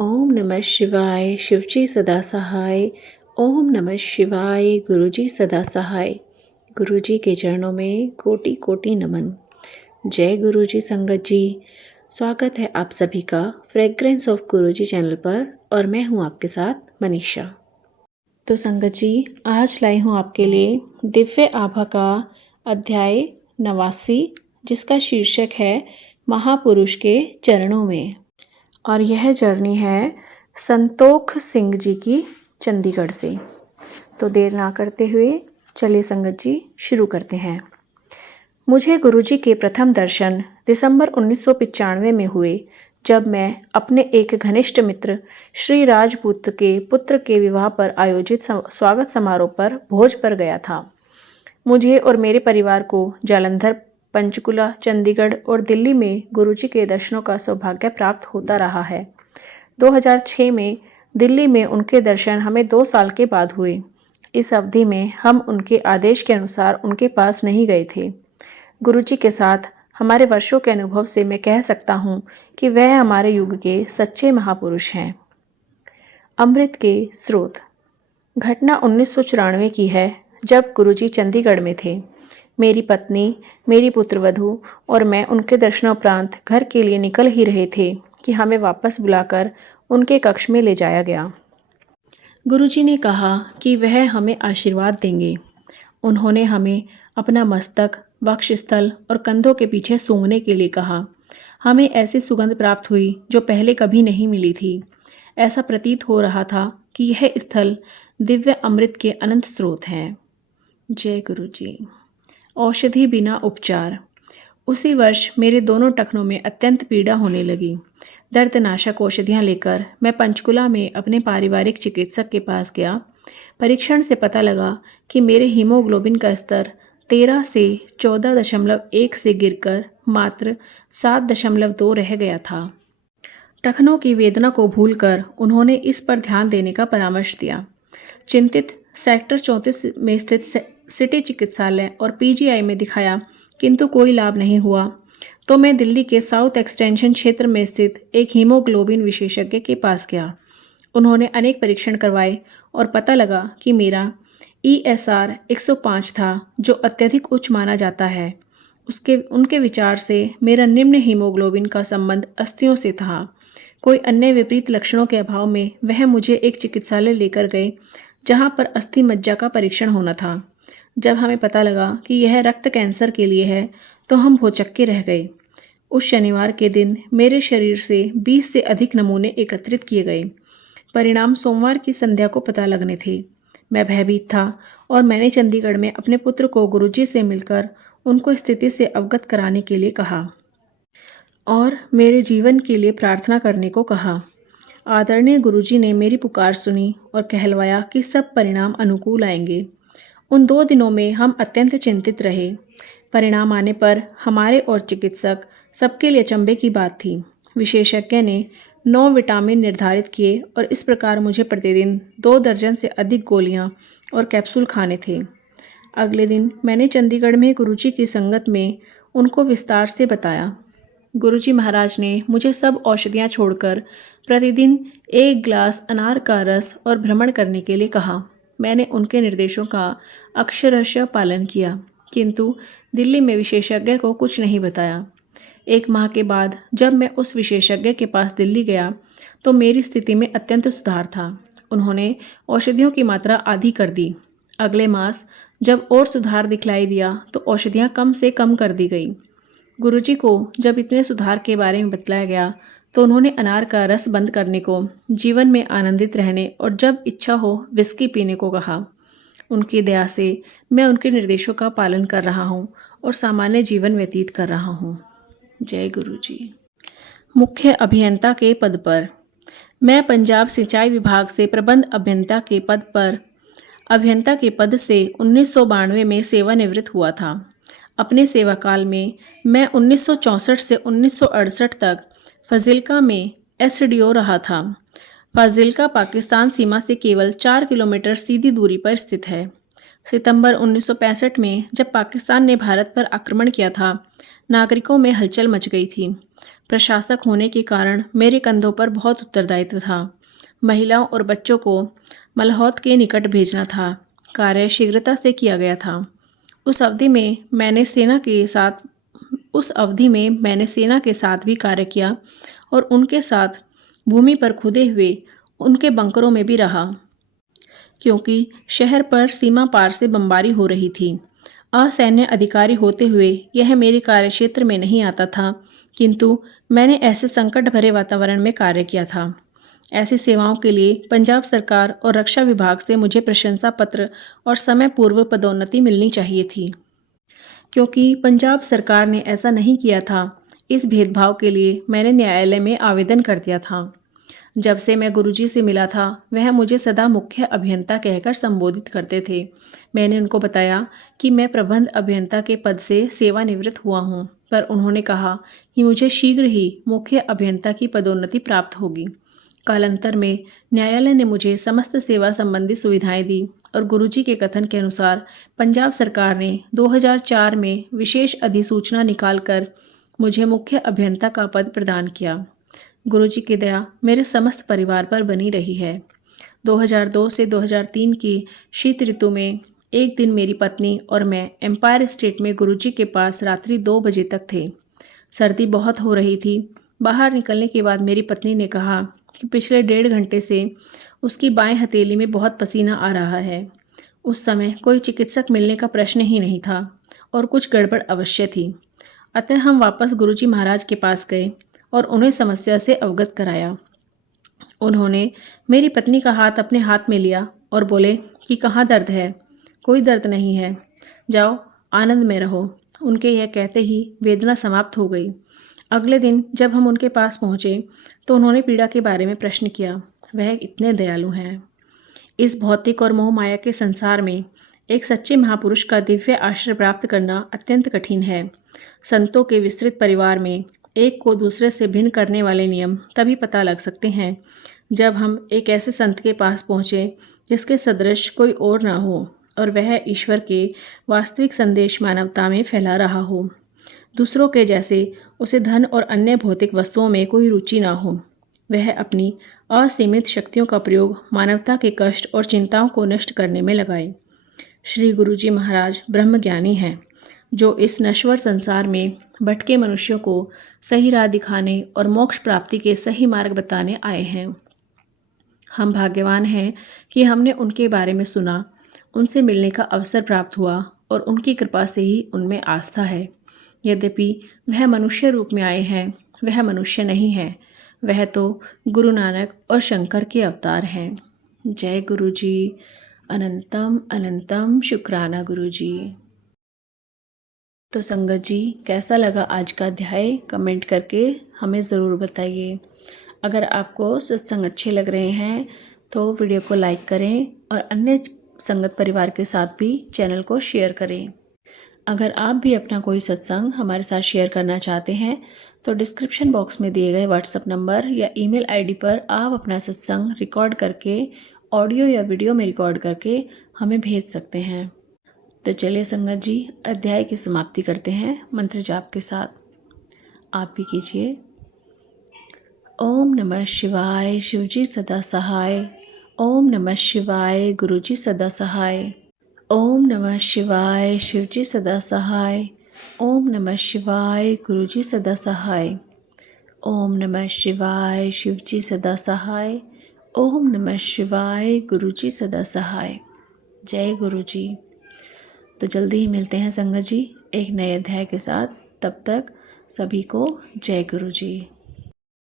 ओम नमः शिवाय शिवजी सदा सहाय। ओम नमः शिवाय गुरुजी सदा सहाय। गुरुजी के चरणों में कोटि कोटि नमन। जय गुरुजी संगत जी। स्वागत है आप सभी का फ्रेग्रेंस ऑफ गुरुजी चैनल पर और मैं हूं आपके साथ मनीषा। तो संगत जी, आज लाई हूं आपके लिए दिव्य आभा का अध्याय 89 जिसका शीर्षक है महापुरुष के चरणों में। और यह जर्नी है संतोख सिंह जी की चंडीगढ़ से। तो देर ना करते हुए चलिए संगत जी शुरू करते हैं। मुझे गुरुजी के प्रथम दर्शन दिसंबर 1995 में हुए, जब मैं अपने एक घनिष्ठ मित्र श्री राजपूत के पुत्र के विवाह पर आयोजित स्वागत समारोह पर भोज पर गया था। मुझे और मेरे परिवार को जालंधर, पंचकुला, चंडीगढ़ और दिल्ली में गुरुजी के दर्शनों का सौभाग्य प्राप्त होता रहा है। 2006 में दिल्ली में उनके दर्शन हमें 2 साल के बाद हुए। इस अवधि में हम उनके आदेश के अनुसार उनके पास नहीं गए थे। गुरुजी के साथ हमारे वर्षों के अनुभव से मैं कह सकता हूँ कि वह हमारे युग के सच्चे महापुरुष हैं। अमृत के स्रोत। घटना 1994 की है, जब गुरुजी चंडीगढ़ में थे। मेरी पत्नी, मेरी पुत्रवधू और मैं उनके दर्शनोपरांत घर के लिए निकल ही रहे थे कि हमें वापस बुलाकर उनके कक्ष में ले जाया गया। गुरुजी ने कहा कि वह हमें आशीर्वाद देंगे। उन्होंने हमें अपना मस्तक, वक्षस्थल और कंधों के पीछे सूंघने के लिए कहा। हमें ऐसी सुगंध प्राप्त हुई जो पहले कभी नहीं मिली थी। ऐसा प्रतीत हो रहा था कि यह स्थल दिव्य अमृत के अनंत स्रोत हैं। जय गुरुजी। औषधि बिना उपचार। उसी वर्ष मेरे दोनों टखनों में अत्यंत पीड़ा होने लगी। दर्दनाशक औषधियाँ लेकर मैं पंचकुला में अपने पारिवारिक चिकित्सक के पास गया। परीक्षण से पता लगा कि मेरे हीमोग्लोबिन का स्तर 13 से 14.1 से गिरकर मात्र 7.2 रह गया था। टखनों की वेदना को भूलकर उन्होंने इस पर ध्यान देने का परामर्श दिया। चिंतित सेक्टर 34 में स्थित सिटी चिकित्सालय और पीजीआई में दिखाया, किंतु कोई लाभ नहीं हुआ। तो मैं दिल्ली के साउथ एक्सटेंशन क्षेत्र में स्थित एक हीमोग्लोबिन विशेषज्ञ के पास गया। उन्होंने अनेक परीक्षण करवाए और पता लगा कि मेरा ESR 105 था, जो अत्यधिक उच्च माना जाता है। उनके विचार से मेरा निम्न हीमोग्लोबिन का संबंध अस्थियों से था। कोई अन्य विपरीत लक्षणों के अभाव में वह मुझे एक चिकित्सालय लेकर गए, जहां पर अस्थि मज्जा का परीक्षण होना था। जब हमें पता लगा कि यह रक्त कैंसर के लिए है, तो हम भौचक्के रह गए। उस शनिवार के दिन मेरे शरीर से 20 से अधिक नमूने एकत्रित किए गए। परिणाम सोमवार की संध्या को पता लगने थे। मैं भयभीत था और मैंने चंडीगढ़ में अपने पुत्र को गुरुजी से मिलकर उनको स्थिति से अवगत कराने के लिए कहा और मेरे जीवन के लिए प्रार्थना करने को कहा। आदरणीय गुरुजी ने मेरी पुकार सुनी और कहलवाया कि सब परिणाम अनुकूल आएंगे। उन 2 दिनों में हम अत्यंत चिंतित रहे। परिणाम आने पर हमारे और चिकित्सक सबके लिए अचंभे की बात थी। विशेषज्ञ ने 9 विटामिन निर्धारित किए और इस प्रकार मुझे प्रतिदिन 2 दर्जन से अधिक गोलियां और कैप्सूल खाने थे। अगले दिन मैंने चंडीगढ़ में गुरुजी की संगत में उनको विस्तार से बताया। गुरुजी महाराज ने मुझे सब औषधियाँ छोड़कर प्रतिदिन 1 गिलास अनार का रस और भ्रमण करने के लिए कहा। मैंने उनके निर्देशों का अक्षरशः पालन किया, किंतु दिल्ली में विशेषज्ञ को कुछ नहीं बताया। 1 माह के बाद जब मैं उस विशेषज्ञ के पास दिल्ली गया, तो मेरी स्थिति में अत्यंत सुधार था। उन्होंने औषधियों की मात्रा आधी कर दी। अगले मास जब और सुधार दिखलाई दिया, तो औषधियाँ कम से कम कर दी गई। गुरुजी को जब इतने सुधार के बारे में बतलाया गया, तो उन्होंने अनार का रस बंद करने को, जीवन में आनंदित रहने और जब इच्छा हो विस्की पीने को कहा। उनकी दया से मैं उनके निर्देशों का पालन कर रहा हूँ और सामान्य जीवन व्यतीत कर रहा हूँ। जय गुरुजी। मुख्य अभियंता के पद पर। मैं पंजाब सिंचाई विभाग से प्रबंध अभियंता के पद से 1992 में सेवानिवृत्त हुआ था। अपने सेवा काल में मैं 1964 से 1968 तक फाजिल्का में SDO रहा था। फाजिल्का पाकिस्तान सीमा से केवल 4 किलोमीटर सीधी दूरी पर स्थित है। सितंबर 1965 में जब पाकिस्तान ने भारत पर आक्रमण किया था, नागरिकों में हलचल मच गई थी। प्रशासक होने के कारण मेरे कंधों पर बहुत उत्तरदायित्व था। महिलाओं और बच्चों को मलहौद के निकट भेजना था। कार्य शीघ्रता से किया गया था। उस अवधि में मैंने सेना के साथ भी कार्य किया और उनके साथ भूमि पर खुदे हुए उनके बंकरों में भी रहा, क्योंकि शहर पर सीमा पार से बमबारी हो रही थी। असैन्य अधिकारी होते हुए यह मेरे कार्यक्षेत्र में नहीं आता था, किंतु मैंने ऐसे संकट भरे वातावरण में कार्य किया था। ऐसी सेवाओं के लिए पंजाब सरकार और रक्षा विभाग से मुझे प्रशंसा पत्र और समय पूर्व पदोन्नति मिलनी चाहिए थी, क्योंकि पंजाब सरकार ने ऐसा नहीं किया था। इस भेदभाव के लिए मैंने न्यायालय में आवेदन कर दिया था। जब से मैं गुरुजी से मिला था, वह मुझे सदा मुख्य अभियंता कहकर संबोधित करते थे। मैंने उनको बताया कि मैं प्रबंध अभियंता के पद से सेवानिवृत्त हुआ हूँ, पर उन्होंने कहा कि मुझे शीघ्र ही मुख्य अभियंता की पदोन्नति प्राप्त होगी। कालांतर में न्यायालय ने मुझे समस्त सेवा संबंधी सुविधाएं दी और गुरुजी के कथन के अनुसार पंजाब सरकार ने 2004 में विशेष अधिसूचना निकालकर मुझे मुख्य अभियंता का पद प्रदान किया। गुरुजी की दया मेरे समस्त परिवार पर बनी रही है। 2002 से 2003 की शीत ऋतु में एक दिन मेरी पत्नी और मैं एम्पायर स्टेट में गुरुजी के पास रात्रि 2 बजे तक थे। सर्दी बहुत हो रही थी। बाहर निकलने के बाद मेरी पत्नी ने कहा कि पिछले 1.5 घंटे से उसकी बाएं हथेली में बहुत पसीना आ रहा है। उस समय कोई चिकित्सक मिलने का प्रश्न ही नहीं था और कुछ गड़बड़ अवश्य थी। अतः हम वापस गुरुजी महाराज के पास गए और उन्हें समस्या से अवगत कराया। उन्होंने मेरी पत्नी का हाथ अपने हाथ में लिया और बोले कि कहाँ दर्द है? कोई दर्द नहीं है, जाओ आनंद में रहो। उनके यह कहते ही वेदना समाप्त हो गई। अगले दिन जब हम उनके पास पहुँचे तो उन्होंने पीड़ा के बारे में प्रश्न किया। वह इतने दयालु हैं। इस भौतिक और मोह माया के संसार में एक सच्चे महापुरुष का दिव्य आश्रय प्राप्त करना अत्यंत कठिन है। संतों के विस्तृत परिवार में एक को दूसरे से भिन्न करने वाले नियम तभी पता लग सकते हैं जब हम एक ऐसे संत के पास पहुँचे जिसके सदृश कोई और ना हो और वह ईश्वर के वास्तविक संदेश मानवता में फैला रहा हो। दूसरों के जैसे उसे धन और अन्य भौतिक वस्तुओं में कोई रुचि ना हो। वह अपनी असीमित शक्तियों का प्रयोग मानवता के कष्ट और चिंताओं को नष्ट करने में लगाए। श्री गुरुजी महाराज ब्रह्मज्ञानी हैं, जो इस नश्वर संसार में भटके मनुष्यों को सही राह दिखाने और मोक्ष प्राप्ति के सही मार्ग बताने आए हैं। हम भाग्यवान हैं कि हमने उनके बारे में सुना, उनसे मिलने का अवसर प्राप्त हुआ और उनकी कृपा से ही उनमें आस्था है। यद्यपि वह मनुष्य रूप में आए हैं, वह मनुष्य नहीं है, वह तो गुरु नानक और शंकर के अवतार हैं। जय गुरु जी। अनंतम अनंतम शुक्राना गुरु जी। तो संगत जी, कैसा लगा आज का अध्याय? कमेंट करके हमें ज़रूर बताइए। अगर आपको सत्संग अच्छे लग रहे हैं तो वीडियो को लाइक करें और अन्य संगत परिवार के साथ भी चैनल को शेयर करें। अगर आप भी अपना कोई सत्संग हमारे साथ शेयर करना चाहते हैं तो डिस्क्रिप्शन बॉक्स में दिए गए व्हाट्सएप नंबर या ईमेल आईडी पर आप अपना सत्संग रिकॉर्ड करके ऑडियो या वीडियो में रिकॉर्ड करके हमें भेज सकते हैं। तो चलिए संगत जी, अध्याय की समाप्ति करते हैं मंत्र जाप के साथ। आप भी कीजिए। ओम नमः शिवाय, शिवजी सदा सहाय। ओम नमः शिवाय, गुरुजी सदा सहाय। ओम नमः शिवाय, शिवजी सदा सहाय। ओम नमः शिवाय, गुरुजी सदा सहाय। ओम नमः शिवाय, शिवजी सदा सहाय। ओम नमः शिवाय, गुरुजी सदा सहाय। जय गुरु जी। तो जल्दी ही मिलते हैं संगत जी एक नए अध्याय के साथ। तब तक सभी को जय गुरु जी।